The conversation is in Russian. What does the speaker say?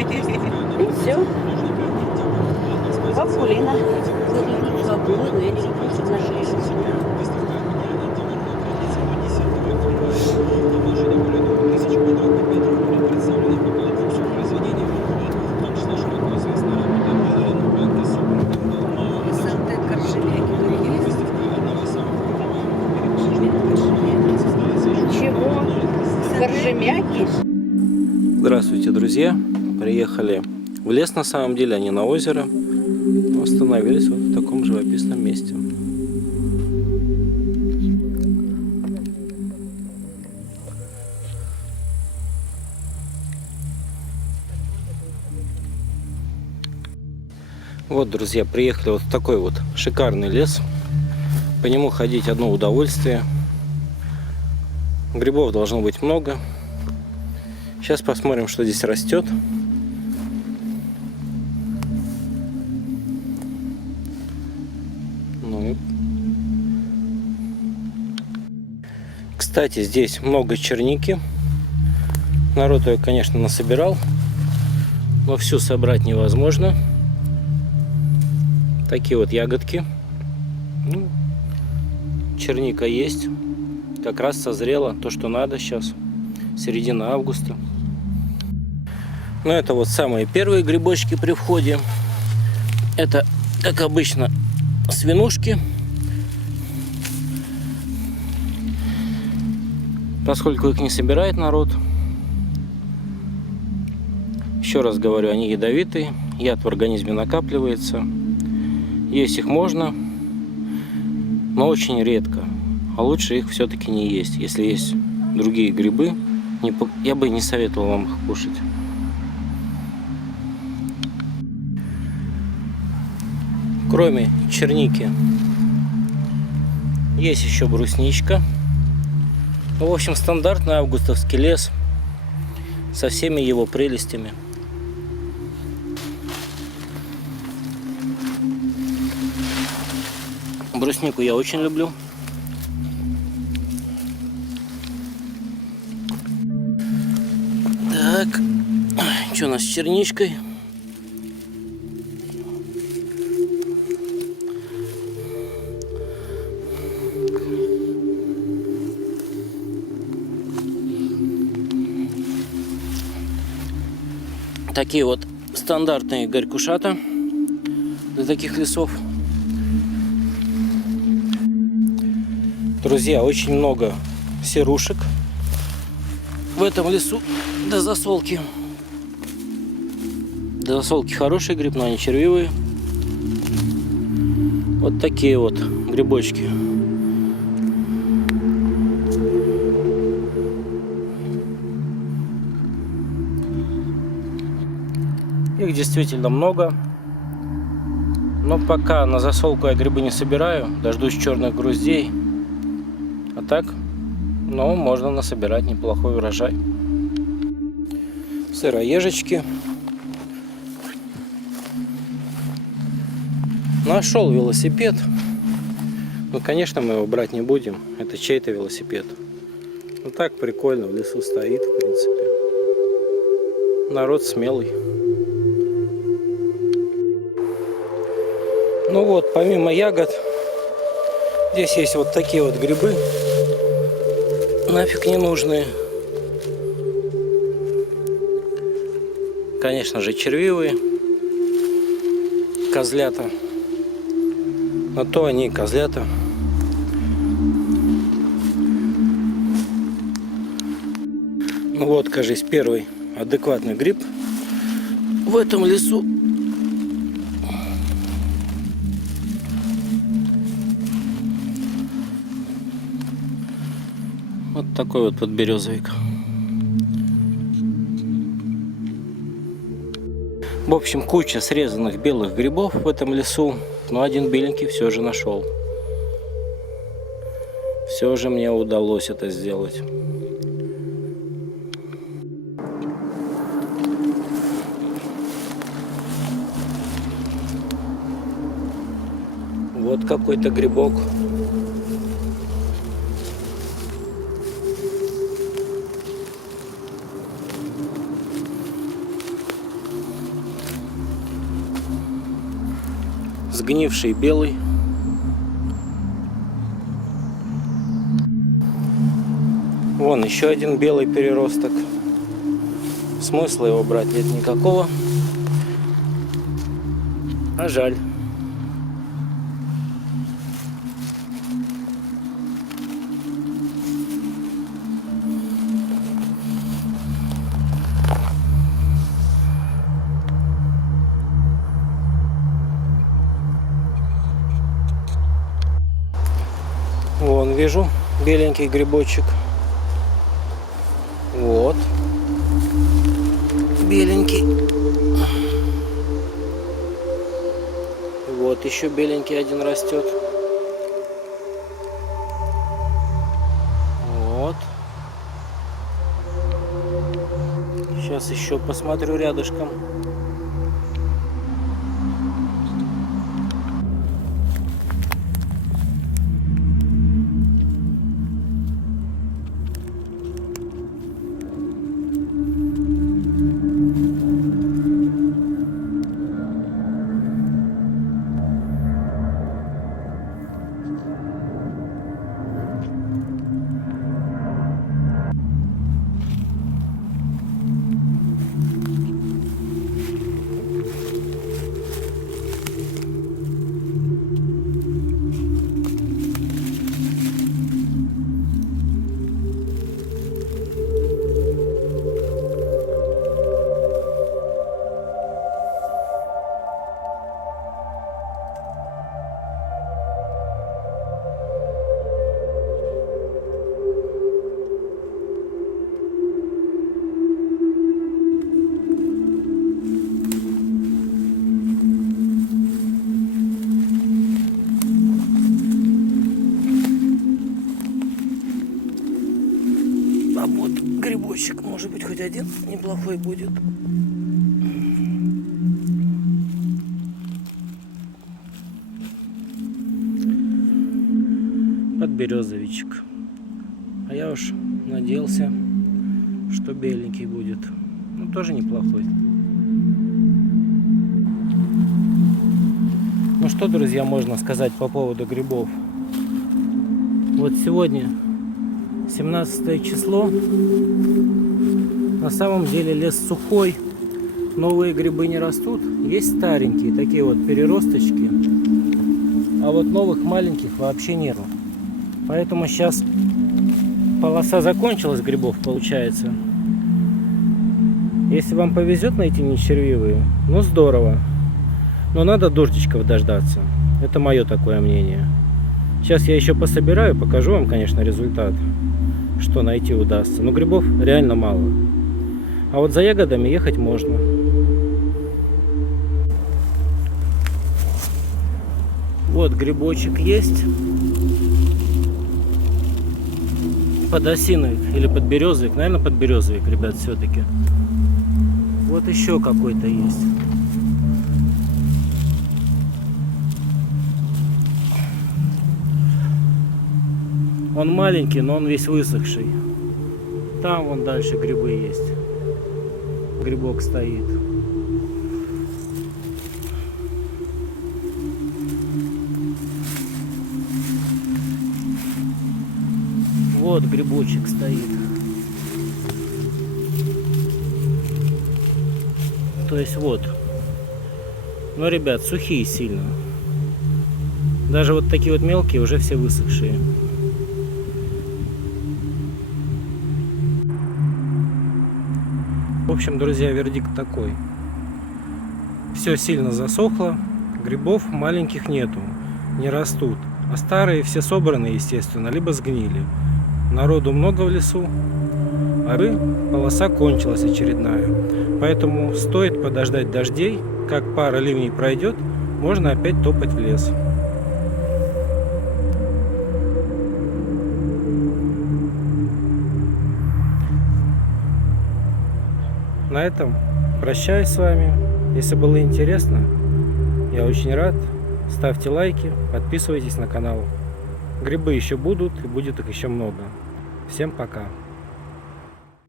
И все. Бабулина. Бабулину я не люблю, что на шее. Чего? Коржемяки? Здравствуйте, друзья! Приехали в лес, на самом деле, а не на озеро. Но остановились вот в таком живописном месте. Вот, друзья, приехали вот в такой вот шикарный лес. По нему ходить одно удовольствие. Грибов должно быть много. Сейчас посмотрим, что здесь растет. Ну. Кстати, здесь много черники. Народ ее, конечно, насобирал, но всю собрать невозможно. Такие вот ягодки. Ну, черника есть. Как раз созрела то, что надо сейчас. Середина августа. Ну, это вот самые первые грибочки при входе. Это, как обычно, свинушки. Поскольку их не собирает народ. Еще раз говорю, они ядовитые. Яд в организме накапливается. Есть их можно, но очень редко. А лучше их все-таки не есть. Если есть другие грибы, я бы не советовал вам их кушать. Кроме черники, есть еще брусничка. Ну, в общем, стандартный августовский лес со всеми его прелестями. Бруснику я очень люблю. Так, что у нас с черничкой? Такие вот стандартные горькушата для таких лесов. Друзья, очень много серушек в этом лесу. До засолки. До засолки хороший гриб, но они червивые. Вот такие вот грибочки. Их действительно много. Но пока на засолку я грибы не собираю. Дождусь черных груздей. А так, ну, можно насобирать неплохой урожай. Сыроежечки. Нашел велосипед. Ну, конечно, мы его брать не будем. Это чей-то велосипед. Ну, так прикольно, в лесу стоит, в принципе. Народ смелый. Ну вот, помимо ягод, здесь есть вот такие вот грибы. Нафиг не нужные. Конечно же, червивые. Козлята. Но то они и козлята. Ну вот, кажись, первый адекватный гриб в этом лесу. Вот такой вот подберезовик. В общем, куча срезанных белых грибов в этом лесу, но один беленький все же нашел. Все же мне удалось это сделать. Вот какой-то грибок. сгнивший белый. Вон еще один белый переросток. Смысла его брать нет никакого. А жаль. Вон вижу беленький грибочек. Вот. Беленький. Вот еще беленький один растет. Вот. Сейчас еще посмотрю рядышком. А вот грибочек, может быть, хоть один неплохой будет. Подберезовичек. А я уж надеялся, что беленький будет. Ну, тоже неплохой. Ну что, друзья, можно сказать по поводу грибов? Вот сегодня 17 число. На самом деле лес сухой, новые грибы не растут. Есть старенькие, такие вот переросточки, а вот новых маленьких вообще нету. Поэтому сейчас полоса закончилась грибов, получается. Если вам повезет найти нечервивые, ну здорово. Но надо дождичков дождаться. Это мое такое мнение. Сейчас я еще пособираю, покажу вам, конечно, результат, что найти удастся. Но грибов реально мало. А вот за ягодами ехать можно. Вот грибочек есть. Подосиновик или подберезовик. Наверное, подберезовик, ребят, все-таки. Вот еще какой-то есть. Он маленький, но он весь высохший. Там вон дальше грибы есть. Грибок стоит. Вот грибочек стоит. То есть вот. Но, ребят, сухие сильно. Даже вот такие вот мелкие уже все высохшие. В общем, друзья, вердикт такой. Все сильно засохло, грибов маленьких нету, не растут. А старые все собраны, естественно, либо сгнили. Народу много в лесу, а полоса кончилась очередная. Поэтому стоит подождать дождей, как пара ливней пройдет, можно опять топать в лес. На этом прощаюсь с вами. Если было интересно, я очень рад. Ставьте лайки, подписывайтесь на канал. Грибы еще будут, и будет их еще много. Всем пока.